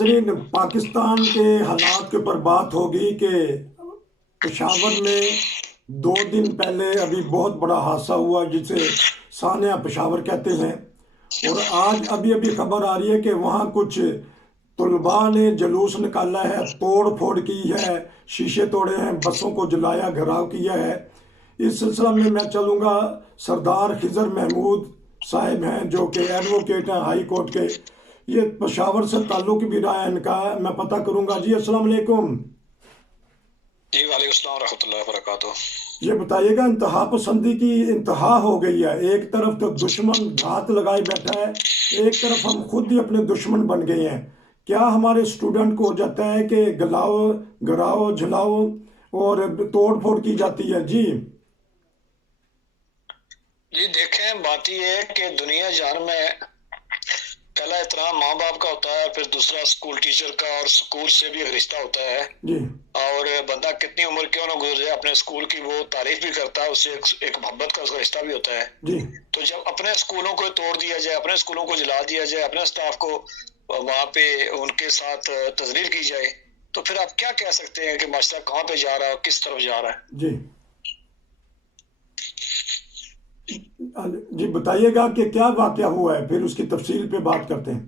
नाजरीन, पाकिस्तान के हालात के ऊपर बात होगी कि पेशावर में 2 दिन पहले अभी बहुत बड़ा हादसा हुआ जिसे सान्या पेशावर कहते हैं। और आज अभी अभी खबर आ रही है कि वहाँ कुछ तलबा ने जुलूस निकाला है, तोड़ फोड़ की है, शीशे तोड़े हैं, बसों को जलाया, घिराव किया है। इस सिलसिला में मैं चलूँगा, सरदार खिजर महमूद साहिब हैं जो कि एडवोकेट हैं हाई कोर्ट के, ये पेशावर से ताल्लुक भी रहा है इनका, मैं पता करूंगा। जी अस्सलाम वालेकुम। जी वालेकुम अस्सलाम रहमतुल्लाहि व बरकातुहू। ये बताइएगा, इंतहा पसंदी की इंतहा हो गई है। एक तरफ तो दुश्मन घात लगाए बैठा है, एक तरफ हम खुद ही अपने दुश्मन बन गए हैं। क्या हमारे स्टूडेंट को हो जाता है कि गलाओ, गिराओ, झुलाओ और तोड़ फोड़ की जाती है। जी जी देखें, बात ये है कि दुनिया जान में पहला एहतराम माँ बाप का होता है, फिर दूसरा स्कूल टीचर का, और स्कूल से भी एक रिश्ता होता है। जी और बंदा कितनी उम्र क्यों ना गुजरे, अपने स्कूल की वो तारीफ भी करता है, उससे एक मोहब्बत का उसका रिश्ता भी होता है। जी तो जब अपने स्कूलों को तोड़ दिया जाए, अपने स्कूलों को जला दिया जाए, अपने स्टाफ को वहाँ पे उनके साथ तजलील की जाए, तो फिर आप क्या कह सकते हैं कि माशरा कहाँ पे जा रहा है और किस तरफ जा रहा है। जी जी बताइएगा कि क्या वाकया हुआ है, फिर उसकी तफसील पे बात करते हैं।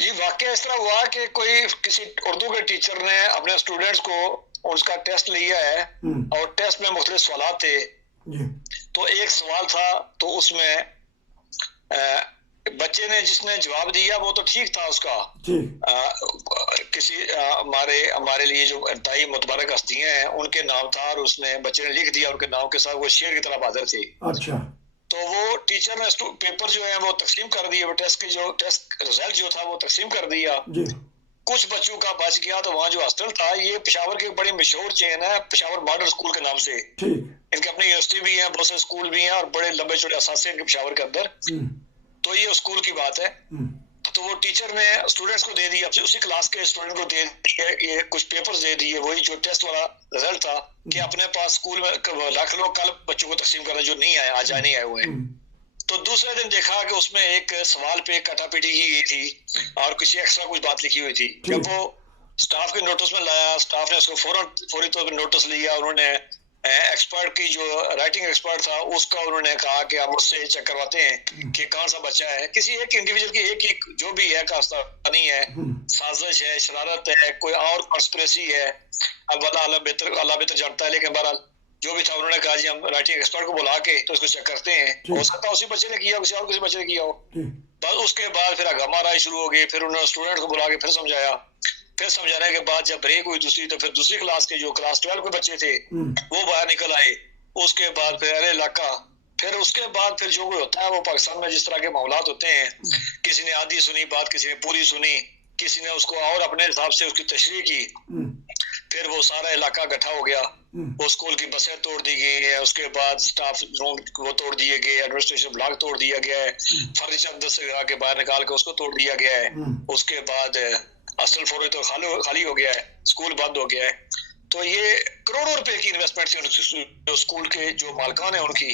ये वाकया इस तरह हुआ कि कोई किसी उर्दू के टीचर ने अपने स्टूडेंट्स को उसका टेस्ट लिया है, और टेस्ट में मुख्तलिफ सवाल थे। जी तो एक सवाल था, तो उसमें बच्चे ने जिसने जवाब दिया वो तो ठीक था उसका। किसी हमारे हमारे लिए जो इंतहाई मुतबरक हस्तियां हैं उनके नाम था, और उसने बच्चे ने लिख दिया उनके नाम के साथ, वो शेर की तरह बहादुर थे। अच्छा। तो वो टीचर ने पेपर जो है वो तकसीम कर दिया, वो टेस्ट रिजल्ट जो था वो तकसीम कर दिया। जी कुछ बच्चों का बच गया। तो वहाँ जो हॉस्टल था, ये पेशावर की बड़ी मशहूर चेन है, पेशावर मॉडल स्कूल के नाम से। इनके अपनी यूनिवर्सिटी भी है, बहुत से स्कूल भी हैं, और बड़े लंबे चौड़े असासे इनके पेशावर के अंदर। तो ये स्कूल की बात है। तो वो टीचर ने स्टूडेंट्स को दे दिया, उसी क्लास के स्टूडेंट को दे दिए, ये कुछ पेपर्स दे दिए, वही जो टेस्ट वाला रिजल्ट था, कि अपने पास स्कूल में रख लो, कल बच्चों को तकसीम करना जो नहीं आए, आज नहीं आए हुए। तो दूसरे दिन देखा कि उसमें एक सवाल पे कटापीटी की गई थी और किसी एक्स्ट्रा कुछ बात लिखी हुई थी। जब वो स्टाफ के नोटिस में लाया, स्टाफ ने उसको फौरी तौर पर नोटिस लिया। उन्होंने एक्सपर्ट की जो राइटिंग एक्सपर्ट था उसका उन्होंने कहा कि हम उससे चेक करवाते हैं कि कौन सा बच्चा है। किसी एक इंडिविजुअल की एक जो भी है नहीं है, साजिश है, शरारत है, कोई और कॉन्स्पिरेसी है, अब अल्लाह बेहतर जानता है। लेकिन बहरहाल जो भी था, उन्होंने कहा जी हम राइटिंग एक्सपर्ट को बुला के तो इसको चेक करते हैं, हो सकता है उसी बच्चे ने किया, किसी बच्चे ने किया हो। बस उसके बाद फिर हंगामा शुरू हो गई। फिर उन्होंने स्टूडेंट को बुला के फिर समझाया। फिर समझाने के बाद जब ब्रेक हुई दूसरी, तो फिर दूसरी क्लास के जो क्लास 12 के बच्चे थे वो बाहर निकल आए। उसके बाद फिर अरे इलाका, फिर उसके बाद फिर जो होता है वो पाकिस्तान में जिस तरह के मामलात होते हैं, किसी ने आधी सुनी बात, किसी ने पूरी सुनी, किसी ने उसको और अपने हिसाब से उसकी तशरीह की। फिर वो सारा इलाका इकट्ठा हो गया। वो स्कूल की बसें तोड़ दी गई है, उसके बाद स्टाफ रूम वो तोड़ दिए गए, एडमिनिस्ट्रेशन ब्लॉक तोड़ दिया गया है, फर्नीचर अंदर से गिरा के बाहर निकाल के उसको तोड़ दिया गया है। उसके बाद हॉस्टल फौरी तो खाली हो गया है, स्कूल बंद हो गया है। तो ये करोड़ों रुपए की इन्वेस्टमेंट थी जो स्कूल के जो मालकान है उनकी।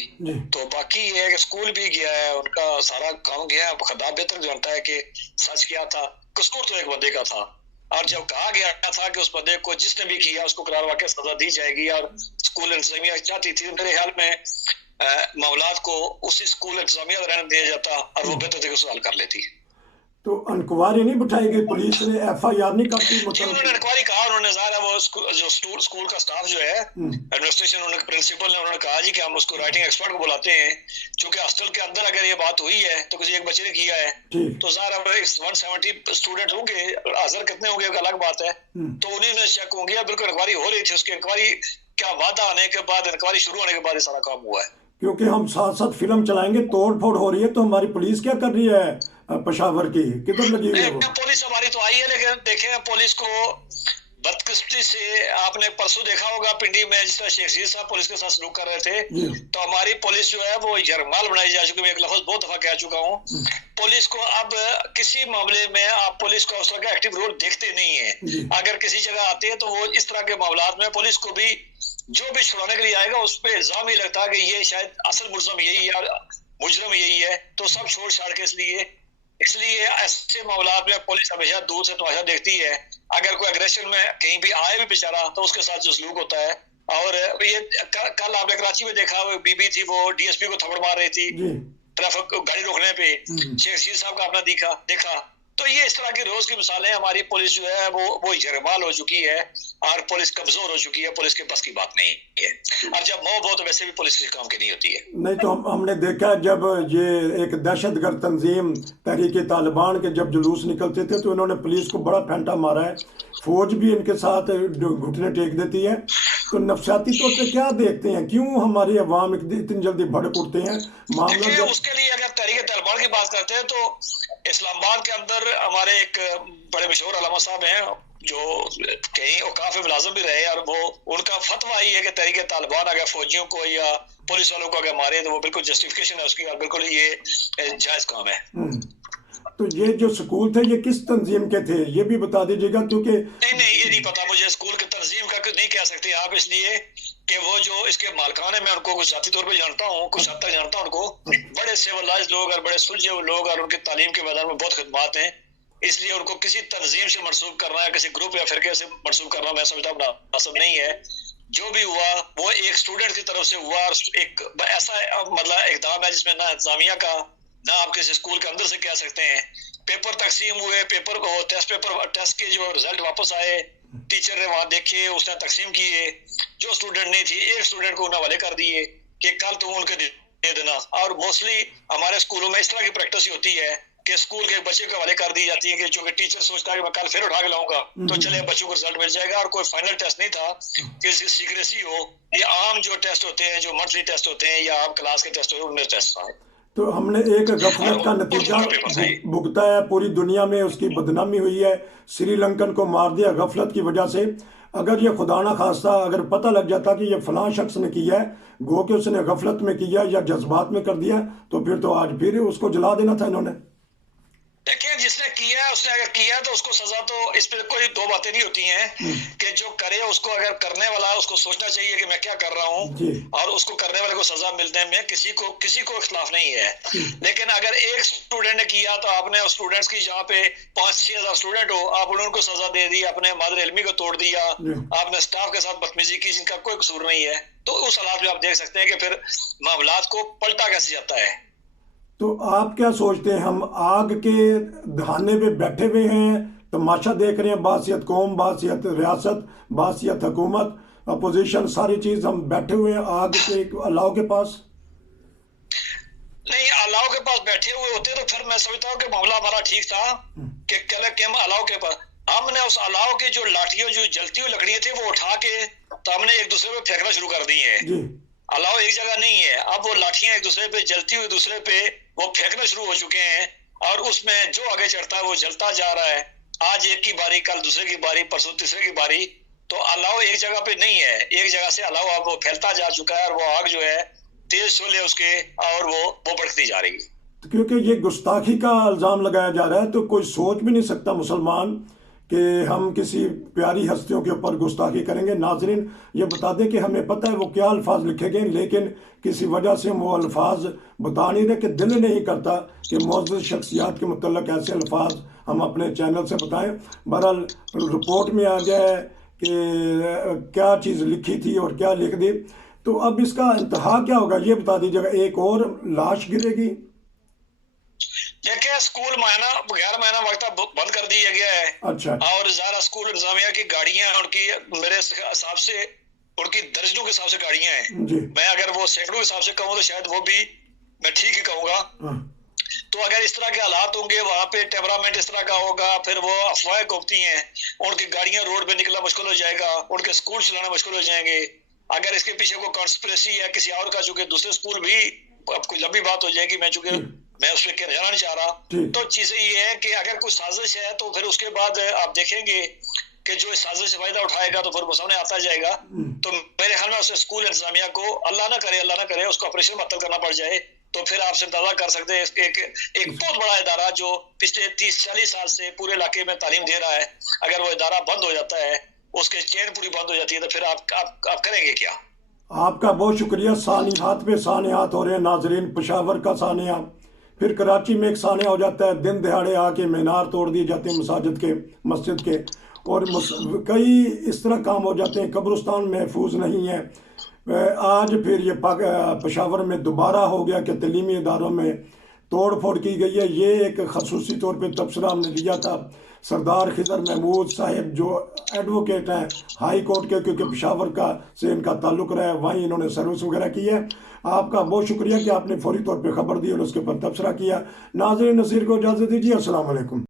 तो बाकी ये है कि स्कूल भी गया है, उनका सारा काम गया है। खुदा बेहतर जानता है कि सच क्या था। कसूर तो एक बंदे का था, और जब कहा गया था कि उस बंदे को जिसने भी किया उसको करार वाकई सजा दी जाएगी, और स्कूल इंतजामिया चाहती थी, मेरे ख्याल में मामलात को उसी स्कूल इंतजामिया रहने दिया जाता और वो बेहतर तरीके से हल कर लेती। तो इंक्वायरी नहीं बिठाई गई, पुलिस ने FIR नहीं करती? उन्होंने इंक्वायरी कहा, उन्होंने ज़ाहिर वो स्कूल का स्टाफ जो है, एडमिनिस्ट्रेशन, उन्होंने प्रिंसिपल ने उन्होंने कहा जी कि हम उसको राइटिंग एक्सपर्ट को बुलाते हैं, क्योंकि हॉस्टल के अंदर अगर ये बात हुई है तो किसी एक बच्चे ने किया है, तो ज़ाहिर 170 स्टूडेंट होंगे, हाजिर कितने होंगे एक अलग बात है। तो उन्हीं ने चेक होंगे, बिल्कुल इंक्वायरी हो रही थी। उसकी इंक्वायरी क्या वादा आने के बाद, इंक्वायरी शुरू होने के बाद ये सारा काम हुआ है। क्योंकि हम साथ साथ फिल्म चलाएंगे, तोड़ फोड़ हो रही है, तो हमारी पुलिस क्या कर रही है पेशावर की, किधर लगी हुई है वो? पुलिस हमारी तो आई है, लेकिन देखें पुलिस को बदकिस्मती से आपने परसों देखा होगा पिंडी में जिस तरह शेख रशीद साहब पुलिस के साथ सलूक कर रहे थे। तो हमारी पुलिस जो है वो यरगमाल बनाई जा चुकी है। मैं एक लफ्ज बहुत दफा कह चुका हूँ, पुलिस को अब किसी मामले में आप पुलिस को उस तरह का एक्टिव रोल देखते नहीं है। अगर किसी जगह आते हैं तो वो इस तरह के मामलात में पुलिस को भी जो भी छुड़ाने के लिए आएगा उस पर इल्जाम ही लगता है कि ये शायद असल मुजरम यही है, मुजरम यही है, तो सब छोड़ छाड़ के इसलिए इसलिए ऐसे मामलात में पुलिस हमेशा दूर से तमाशा देखती है। अगर कोई अग्रेशन में कहीं भी आए भी बेचारा तो उसके साथ जो सलूक होता है। और ये कल आपने कराची में देखा, वो बीबी थी, वो डीएसपी को थप्पड़ मार रही थी ट्रैफिक गाड़ी रोकने पे, शेख रशीद साहब का आपने देखा। तो ये इस तरह की रोज की मिसालें, हमारी पुलिस जो है वो जरमाल हो चुकी है और पुलिस कमजोर हो चुकी है, पुलिस के बस की बात नहीं है। और जब मौत हो तो वैसे भी पुलिस किसी काम की नहीं होती है। नहीं तो हमने देखा जब ये एक दहशतगर्द तंजीम तहरीक तालिबान के जब जुलूस निकलते थे तो इन्होंने पुलिस को बड़ा फेंटा मारा है, फौज भी इनके साथ घुटने टेक देती है। तो नफसियाती तौर पे क्या देखते हैं, क्यों हमारी अवाम इतनी जल्दी भड़क उठते हैं मामला जब... उसके लिए अगर तहरीक तालिबान की बात करते हैं तो इस्लामाबाद के अंदर हमारे एक बड़े मशहूर अल्लामा साहब हैं जो कहीं औकाफ मुलाजिम भी रहे, और वो उनका फतवा ही है कि तहरीक तालिबान अगर फौजियों को या पुलिस वालों को अगर मारे तो वो बिल्कुल जस्टिफिकेशन है उसकी, और बिल्कुल ये जायज काम है। तो ये जो स्कूल थे ये किस तंजीम के थे ये भी बता दीजिएगा, क्योंकि नहीं ये नहीं पता मुझे, स्कूल की तंजीम का नहीं कह सकते आप, इसलिए कि वो जो इसके मालकान है मैं उनको कुछ जाती तौर पे जानता हूँ, कुछ हद तक जानता हूँ उनको। बड़े सिविलाइज लोग और बड़े सुलझे हुए लोग, और उनकी तालीम के मैदान में बहुत खिदमात हैं, इसलिए उनको किसी तंजीम से मंसूब करना है, किसी ग्रुप या फिरके से मंसूब करना मैं समझता हूँ मुनासिब नहीं है। जो भी हुआ वो एक स्टूडेंट की तरफ से हुआ, और एक ऐसा मतलब इकदाम है जिसमें ना इंतजामिया का ना आप किसी स्कूल के अंदर से कह सकते हैं। पेपर तकसीम हुए, पेपर को टेस्ट के जो रिजल्ट वापस आए, टीचर ने वहां देखे, उसने तकसीम किए, जो स्टूडेंट नहीं थी एक स्टूडेंट को हवाले कर दिए कि कल तुम उनके दे देना। और मोस्टली हमारे स्कूलों में इस तरह की प्रैक्टिस ही होती है कि स्कूल के बच्चे के हवाले कर दी जाती है कि चूंकि टीचर सोचता है कि मैं कल फिर उठा के लाऊंगा तो चले बच्चों को रिजल्ट मिल जाएगा, और कोई फाइनल टेस्ट नहीं था कि इसकी सीक्रेसी हो। ये आम जो टेस्ट होते हैं, जो मंथली टेस्ट होते हैं या आम क्लास के टेस्ट होते हैं, उनमें टेस्ट आए। तो हमने एक गफलत का नतीजा भुगता है, पूरी दुनिया में उसकी बदनामी हुई है, श्रीलंकन को मार दिया गफलत की वजह से। अगर ये खुदा ना खास्ता अगर पता लग जाता कि ये फलां शख्स ने किया है, गो के उसने गफलत में किया या जज्बात में कर दिया, तो फिर तो आज फिर उसको जला देना था इन्होंने। देखिए जिसने किया है उसने अगर किया तो उसको सजा, तो इस पे कोई दो बातें नहीं होती हैं कि जो करे उसको, अगर करने वाला उसको सोचना चाहिए कि मैं क्या कर रहा हूँ, और उसको करने वाले को सजा मिलने में किसी को इख्तिलाफ नहीं है। लेकिन अगर एक स्टूडेंट ने किया तो आपने उस स्टूडेंट्स की जहाँ पे 5-6 हजार स्टूडेंट हो, आप उनको सजा दे दी, अपने मादर इल्मी को तोड़ दिया, आपने स्टाफ के साथ बदतमीजी की जिनका कोई कसूर नहीं है, तो उस हालात में आप देख सकते हैं कि फिर मामलात को पलटा कैसे जाता है। तो आप क्या सोचते हैं, हम आग के दहाने पे बैठे हुए हैं, तमाशा देख रहे हैं, बासियत कौम, बासियत रियासत, बासियत हुकूमत, अपोजिशन, सारी चीज हम बैठे हुए हैं आग के अलाव के पास? नहीं, अलाव के पास बैठे हुए होते तो फिर मैं समझता हूँ कि मामला हमारा ठीक था कि कल हम अलाव के पास, हमने उस अलाव के जो लाठियों, जो जलती हुई लकड़ियां थी वो उठा के तो हमने एक दूसरे पे फेंकना शुरू कर दी है। अलाव एक जगह नहीं है, अब वो लाठियां एक दूसरे पे जलती हुई दूसरे पे वो फेंकना शुरू हो चुके हैं, और उसमें जो आगे चढ़ता है वो जलता जा रहा है। आज एक की बारी, कल दूसरे की बारी, परसों तीसरे की बारी, तो अलाव एक जगह पे नहीं है, एक जगह से अलाव अब वो फैलता जा चुका है, और वो आग जो है तेज शोले उसके, और वो बढ़ती जा रही है। क्योंकि ये गुस्ताखी का इल्जाम लगाया जा रहा है, तो कोई सोच भी नहीं सकता मुसलमान कि हम किसी प्यारी हस्तियों के ऊपर गुस्ताखी करेंगे। नाजरीन ये बता दें कि हमें पता है वो क्या अल्फाज लिखे गए, लेकिन किसी वजह से हम वो अल्फाज बता नहीं रहे, कि दिल नहीं करता कि मौजूद शख्सियात के मुतल्लिक ऐसे अल्फाज हम अपने चैनल से बताएं। बहरहाल रिपोर्ट में आ गया है कि क्या चीज़ लिखी थी और क्या लिख दी, तो अब इसका इंतहा क्या होगा ये बता दीजिएगा। एक और लाश गिरेगी? देखिए स्कूल गैर मायना वक्त बंद कर दिया गया है। अच्छा। और ज़्यादा स्कूल इंतजामिया की गाड़ियां, उनकी मेरे हिसाब से उनकी दर्जनों के हिसाब से गाड़ियां हैं, मैं अगर वो सैकड़ों के हिसाब से कहूँ तो शायद वो भी मैं ठीक ही कहूँगा। तो अगर इस तरह के हालात होंगे, वहां पे टेम्परामेंट इस तरह का होगा, फिर वो अफवाहें घूमती हैं, उनकी गाड़ियां रोड पे निकलना मुश्किल हो जाएगा, उनके स्कूल चलाना मुश्किल हो जाएंगे। अगर इसके पीछे कोई कॉन्स्पिरेसी है किसी और का, चूंकि दूसरे स्कूल भी, अब कोई लंबी बात हो जाएगी, मैं चूंकि मैं उस पर जाना नहीं चाह रहा, तो चीजें ये है कि अगर कोई साजिश है तो फिर उसके बाद आप देखेंगे कि जो इस साजिश से फायदा उठाएगा तो फिर वो सामने आता जाएगा। तो मेरे ख्याल में उसे स्कूल इंतजामिया को अल्लाह ना करे उसको ऑपरेशन मुअत्तल करना पड़ जाए, तो फिर आपसे अंदाजा कर सकते हैं एक बहुत बड़ा इदारा जो पिछले 30-40 साल से पूरे इलाके में तालीम दे रहा है, अगर वो इदारा बंद हो जाता है, उसके चेन पूरी बंद हो जाती है, तो फिर आप करेंगे क्या? आपका बहुत शुक्रिया। सानियात पे सानियात हो रहे हैं नाजरीन, पेशावर का सानिया फिर कराची में एक सानिया हो जाता है, दिन दिहाड़े आके मीनार तोड़ दिए जाते हैं मस्जिद के, और कई इस तरह काम हो जाते हैं, कब्रिस्तान महफूज नहीं है। आज फिर ये पेशावर में दोबारा हो गया कि तलीमी इदारों में तोड़ फोड़ की गई है। ये एक खसूसी तौर पे तबसरा हमने लिया था सरदार खिजर महमूद साहब जो एडवोकेट हैं हाई कोर्ट के, क्योंकि पेशावर का से इनका ताल्लुक रहा है, वहीं इन्होंने सर्विस वगैरह की है। आपका बहुत शुक्रिया कि आपने फौरी तौर पे खबर दी और उसके ऊपर तबसरा किया। नाज़रीन, नसीर को इजाज़त दीजिए। अस्सलाम वालेकुम।